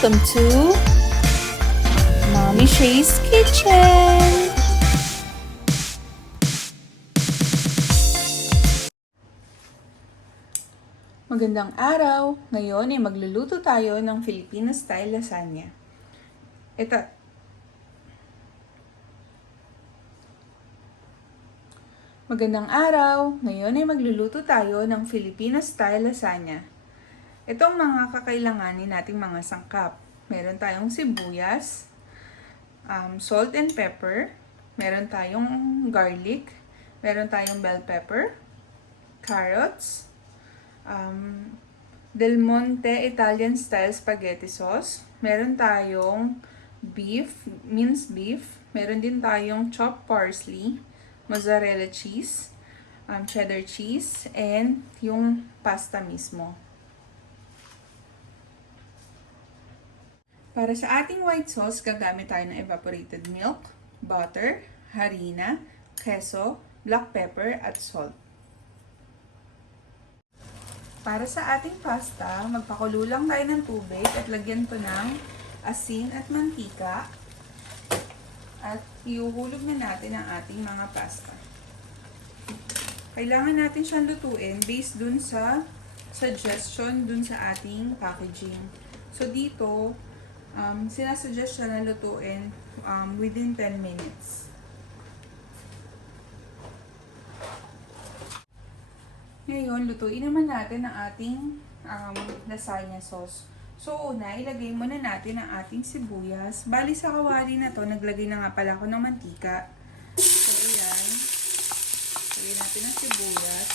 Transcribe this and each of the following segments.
Welcome to Mommy Shey's Kitchen! Magandang araw! Ngayon ay magluluto tayo ng Filipino style lasagna. Magandang araw! Ngayon ay magluluto tayo ng Filipino style lasagna. Itong mga kakailanganin nating mga sangkap. Meron tayong sibuyas, salt and pepper, meron tayong garlic, meron tayong bell pepper, carrots, Del Monte Italian style spaghetti sauce, meron tayong beef, minced beef, meron din tayong chopped parsley, mozzarella cheese, cheddar cheese, and yung pasta mismo. Para sa ating white sauce, gagamit tayo ng evaporated milk, butter, harina, keso, black pepper, at salt. Para sa ating pasta, magpakulo lang tayo ng tubig at lagyan to ng asin at mantika. At iuhulog na natin ang ating mga pasta. Kailangan natin siyang lutuin based dun sa suggestion dun sa ating packaging. So dito, sinasuggest siya na lutuin within 10 minutes. Ngayon, lutuin naman natin ang ating lasagna sauce. So, una, ilagay muna natin ang ating sibuyas. Bali sa kawali na to, naglagay na nga pala ako ng mantika. So, ayan. Lagay natin ang sibuyas.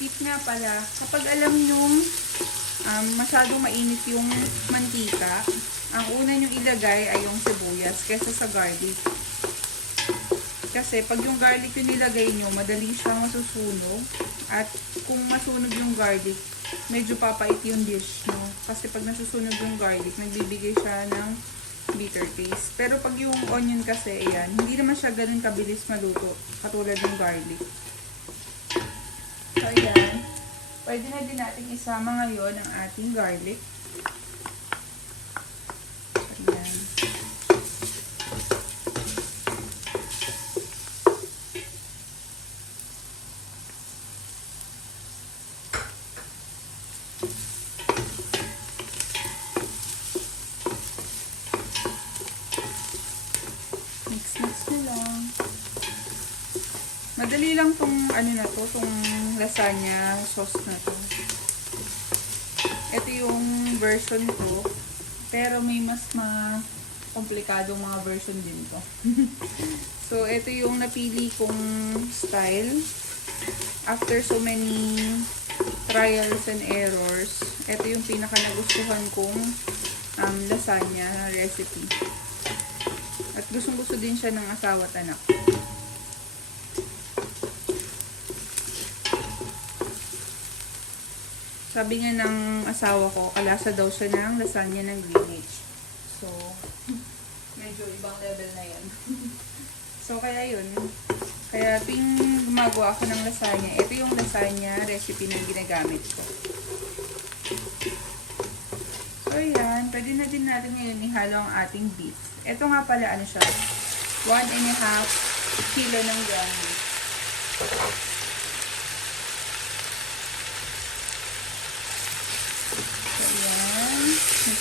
Tip nga pala, kapag alam nyong masyadong mainit yung mantika, ang una nyong ilagay ay yung sibuyas kesa sa garlic. Kasi pag yung garlic yung nilagay nyo, madali siyang masusunog. At kung masunog yung garlic, medyo papait yung dish nyo. Kasi pag nasusunog yung garlic, nagbibigay siya ng bitter taste. Pero pag yung onion kasi, ayan, hindi naman siya ganun kabilis maluto, katulad ng garlic. So, ayan. Pwede na din natin isama ngayon ang ating garlic. Ayan. Mix na lang. Madali lang tong tong lasagna sauce na to. Ito yung version ko, pero may mas komplikadong mga version din to. So, ito yung napili kong style. After so many trials and errors, ito yung pinaka nagustuhan kong lasagna recipe. At gustong-gusto din siya ng asawa at anak. Sabi nga ng asawa ko, kalasa daw siya ng lasagna ng Greenwich. So, medyo ibang level na yan. So, kaya yun. Kaya tuwing gumagawa ako ng lasagna, ito yung lasagna recipe na ginagamit ko. So, yan. Pwede na din natin ngayon ihalo ang ating beef. Ito nga pala, siya? 1.5 kilo ng ground beef.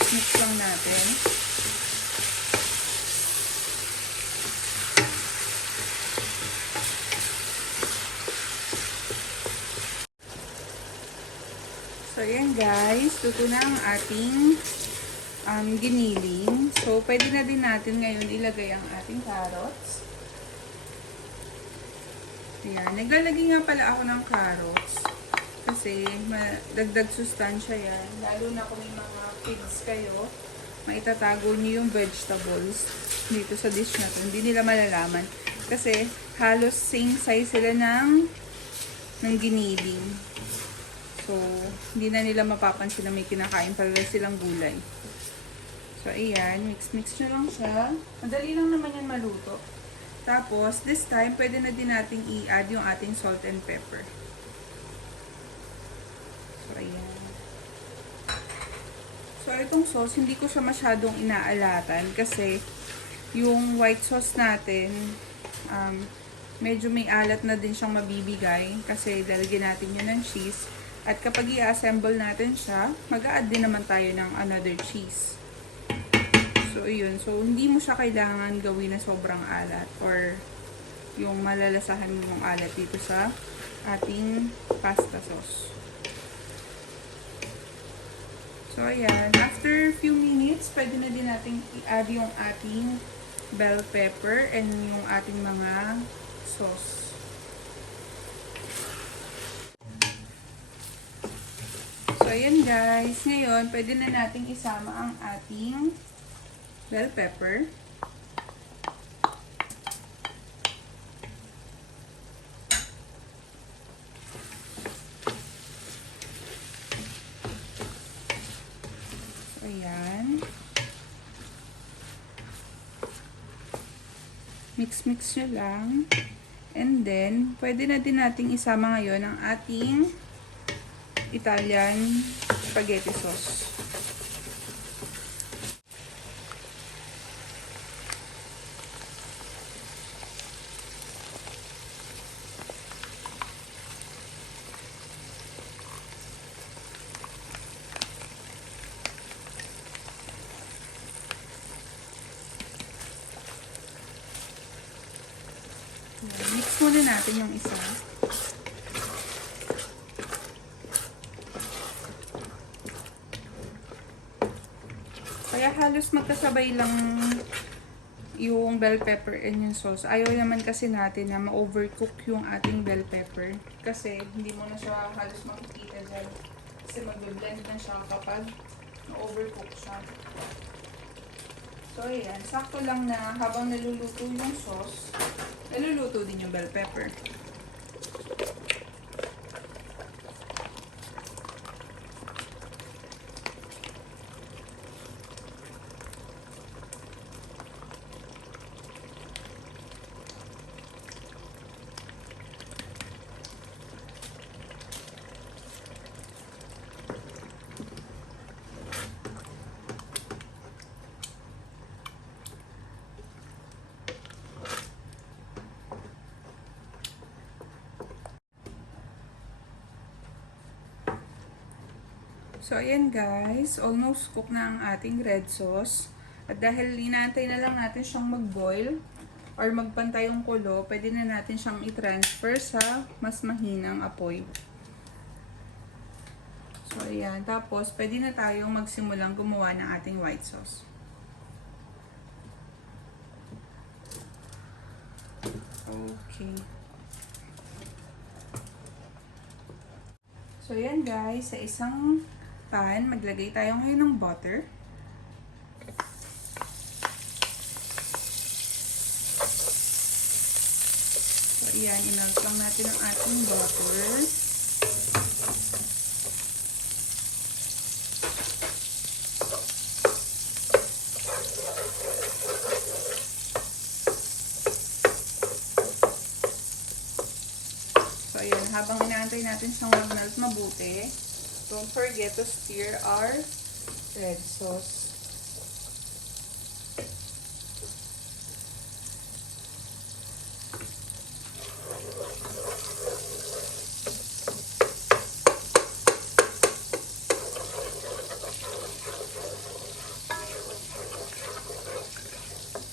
Mix lang natin. So, yan guys. Luto na ang ating giniling. So, pwede na din natin ngayon ilagay ang ating carrots. Ayan. Naglalagay nga pala ako ng carrots. Kasi, dagdag sustansya yan. Lalo na kung may mga kids kayo, maitatago niyo yung vegetables dito sa dish na to. Hindi nila malalaman. Kasi, halos same size sila ng giniling. So, hindi na nila mapapansin na may kinakain pala silang gulay. So, ayan. Mix-mix nyo lang siya. Madali lang naman yan maluto. Tapos, this time, pwede na din natin i-add yung ating salt and pepper. So, ayan. So, itong sauce, hindi ko siya masyadong inaalatan kasi yung white sauce natin, medyo may alat na din siyang mabibigay kasi lalagyan natin yun ng cheese. At kapag i-assemble natin siya, mag-a-add din naman tayo ng another cheese. So, yun. So, hindi mo siya kailangan gawin na sobrang alat or yung malalasahan mo yung alat dito sa ating pasta sauce. So, ayan. After few minutes, pwede na din natin i-add yung ating bell pepper and yung ating mga sauce. So, ayan guys. Ngayon, pwede na natin isama ang ating bell pepper. So, ayan. Mix-mix nyo lang. And then, pwede na din nating isama ngayon ang ating Italian spaghetti sauce. Mix muna natin yung isa. Kaya halos magkasabay lang yung bell pepper and yung sauce. Ayaw naman kasi natin na ma-overcook yung ating bell pepper. Kasi hindi mo na siya halos makikita dyan. Kasi magbe-blend na siya kapag ma-overcook siya. So ayan, sakto lang na habang naluluto yung sauce, naluluto din yung bell pepper. So, ayan guys, almost cook na ang ating red sauce. At dahil inaantay na lang natin siyang mag-boil or magpantay yung kulo, pwede na natin siyang i-transfer sa mas mahinang apoy. So, ayan. Tapos, pwede na tayong magsimulang gumawa ng ating white sauce. Okay. So, ayan guys, sa isang pan, maglagay tayo ngayon ng butter. So, ayan, inalt lang natin ang ating butter. So, ayan, habang inaantay natin siyang mag-melt mabuti, don't forget to stir our red sauce.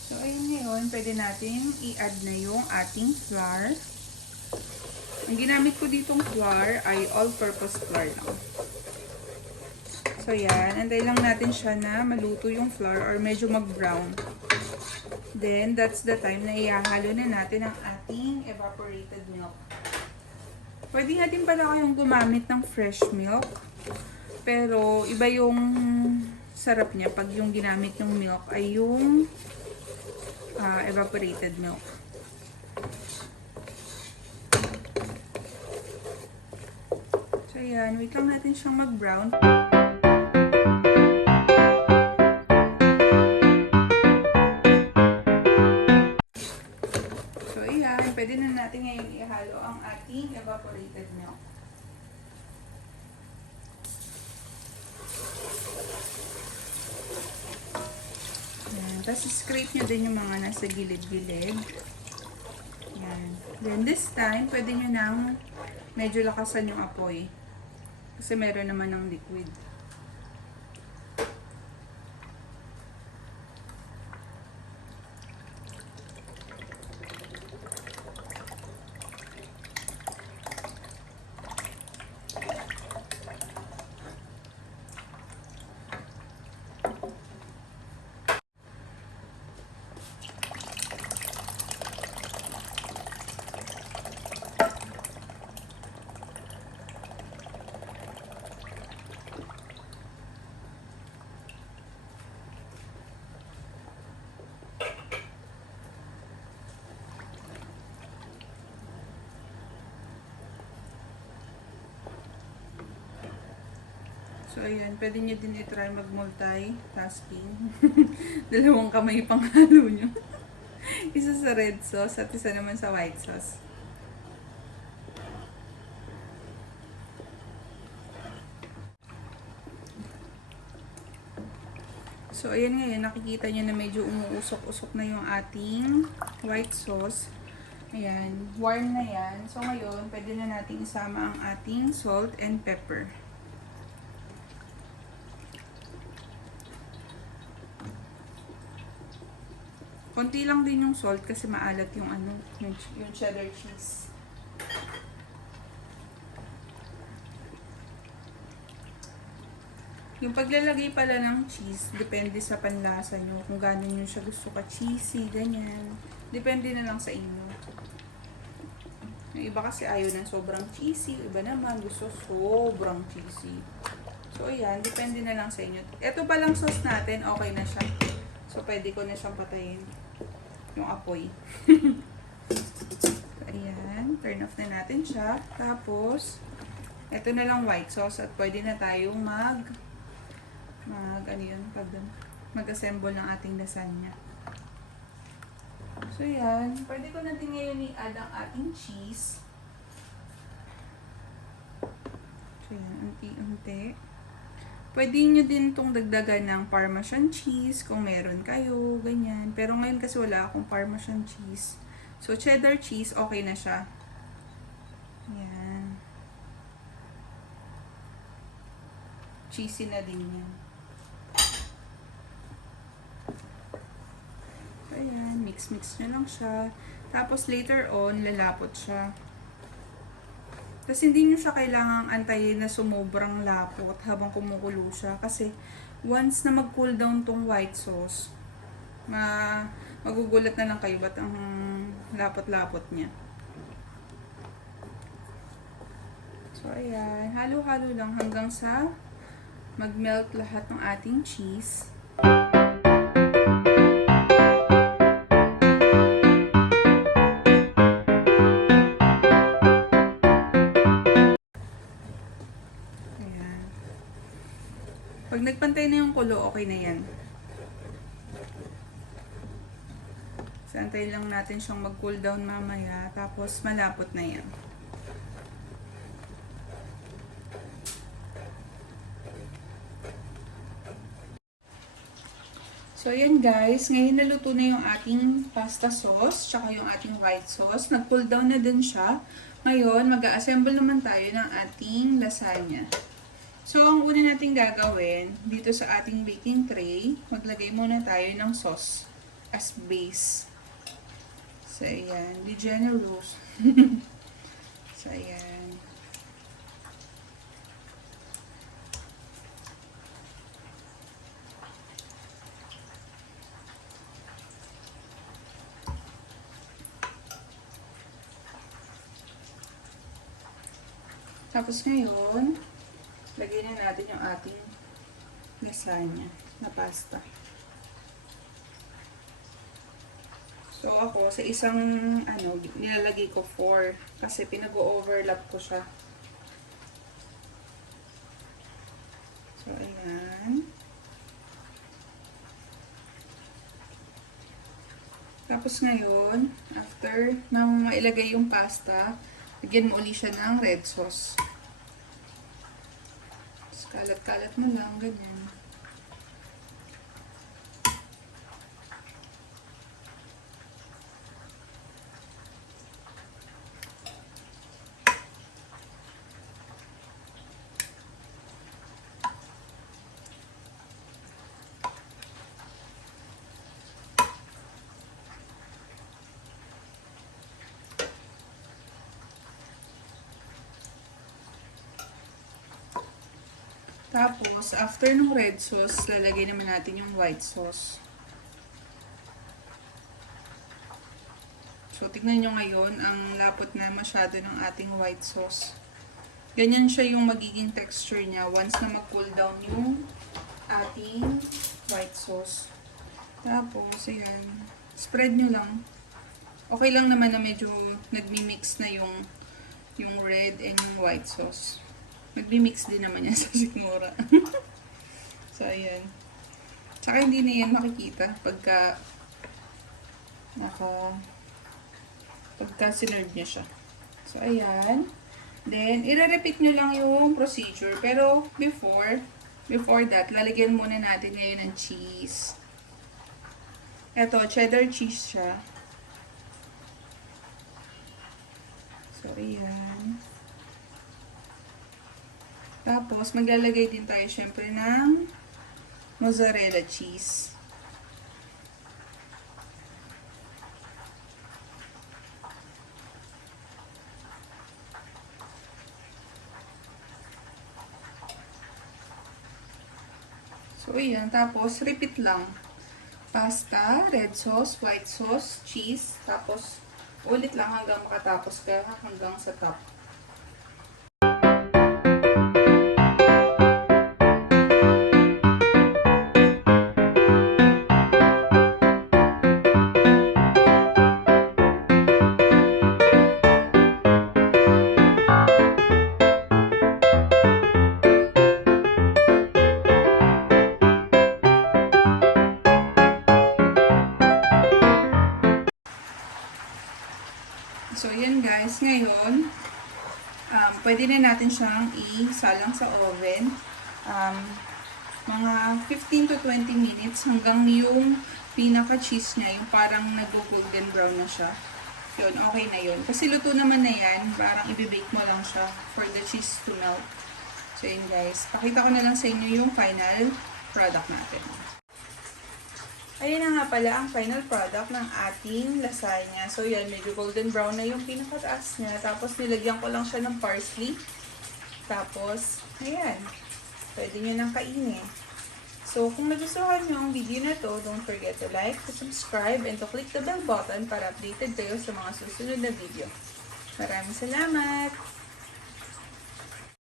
So, ayun ngayon, pwede natin i-add na yung ating flour. Ang ginamit ko ditong flour ay all-purpose flour lang. So, yan. Antay lang natin siya na maluto yung flour or medyo mag-brown. Then, that's the time na ihahalo na natin ang ating evaporated milk. Pwede natin pala kayong gumamit ng fresh milk. Pero, iba yung sarap niya pag yung ginamit yung milk ay yung evaporated milk. So, yan. Wait lang natin siyang mag-brown. nyo. Ayan. Tapos scrape nyo din yung mga nasa gilid-gilid. Ayan. Then this time, pwede nyo nang medyo lakasan yung apoy. Kasi meron naman ng liquid. So, ayan. Pwede nyo din i-try mag-multi-tasking. Dalawang kamay pang halo nyo. Isa sa red sauce at isa naman sa white sauce. So, ayan ngayon. Nakikita nyo na medyo umuusok-usok na yung ating white sauce. Ayan. Warm na yan. So, ngayon, pwede na natin isama ang ating salt and pepper. Konti lang din yung salt kasi maalat yung yung cheddar cheese. Yung paglalagay pala ng cheese, depende sa panlasa nyo. Kung gano'n nyo siya gusto ka cheesy, ganyan. Depende na lang sa inyo. Yung iba kasi ayaw ng sobrang cheesy. Iba naman gusto sobrang cheesy. So, ayan. Depende na lang sa inyo. Ito palang sauce natin, okay na siya. So, pwede ko na siyang patayin. Yung apoy. So, ayan. Turn off na natin siya. Tapos, ito na lang white sauce. At pwede na tayong mag-assemble ng ating lasagna. So, yan. Pwede ko natin ngayon i-add ang ating cheese. So, yan. Unti-unti. Pwede nyo din itong dagdagan ng Parmesan cheese kung meron kayo, ganyan. Pero ngayon kasi wala akong Parmesan cheese. So, cheddar cheese, okay na siya. Yan. Cheesy na din yan. Ayan, mix-mix nyo lang siya. Tapos later on, lalapot siya. Tapos hindi nyo siya kailangang antayin na sumubrang lapot habang kumukulo siya. Kasi once na mag-cool down tong white sauce, magugulat na lang kayo ba't ang lapot-lapot niya. So ayan, halo-halo lang hanggang sa mag-melt lahat ng ating cheese. Pag nagpantay na yung kulo, okay na yan. So, antayin lang natin siyang mag-cool down mamaya. Tapos, malapot na yan. So, ayan guys. Ngayon naluto na yung ating pasta sauce, tsaka yung ating white sauce. Nag-cool down na din siya. Ngayon, mag-a-assemble naman tayo ng ating lasagna. So, ang una natin gagawin, dito sa ating baking tray, maglagay muna tayo ng sauce as base. So, ayan. Be generous. So, ayan. Tapos ngayon, lagyan na natin yung ating lasagna na pasta. So ako, sa isang nilalagay ko 4 kasi pinag-overlap ko siya. So ayan. Tapos ngayon, after na mailagay yung pasta, Lagyan mo uli siya ng red sauce. Tapos kalat-kalat mo lang, ganyan. Tapos, after ng red sauce, lalagay naman natin yung white sauce. So, tignan nyo ngayon, ang lapot na masyado ng ating white sauce. Ganyan siya yung magiging texture niya once na mag-cool down yung ating white sauce. Tapos, ayan, spread nyo lang. Okay lang naman na medyo nagmi-mix na yung red and yung white sauce. Magbi-mix din naman yan sa sikmura. So, ayan. Tsaka hindi na yan makikita pagka sinerve niya siya. So, ayan. Then, i-repeat nyo lang yung procedure. Pero, before that, lalagyan muna natin ngayon ng cheese. Ito, cheddar cheese siya. So, ayan. Tapos, maglalagay din tayo syempre ng mozzarella cheese. So, ayan. Tapos, repeat lang. Pasta, red sauce, white sauce, cheese. Tapos, ulit lang hanggang makatapos. Kaya hanggang sa top. So, yan guys. Ngayon, pwede na natin siyang isalang sa oven. Mga 15 to 20 minutes hanggang yung pinaka-cheese niya, yung parang nag-golden brown na siya. Yun, okay na yun. Kasi luto naman na yan. Parang i-bake mo lang siya for the cheese to melt. So, yun guys. Pakita ko na lang sa inyo yung final product natin. Ayan na nga pala ang final product ng ating lasagna. So, yan, medyo golden brown na yung pinakataas niya. Tapos, nilagyan ko lang siya ng parsley. Tapos, ayan, pwede nyo nang kainin. So, kung nagustuhan nyo ang video na to, don't forget to like, to subscribe, and to click the bell button para updated kayo sa mga susunod na video. Maraming salamat!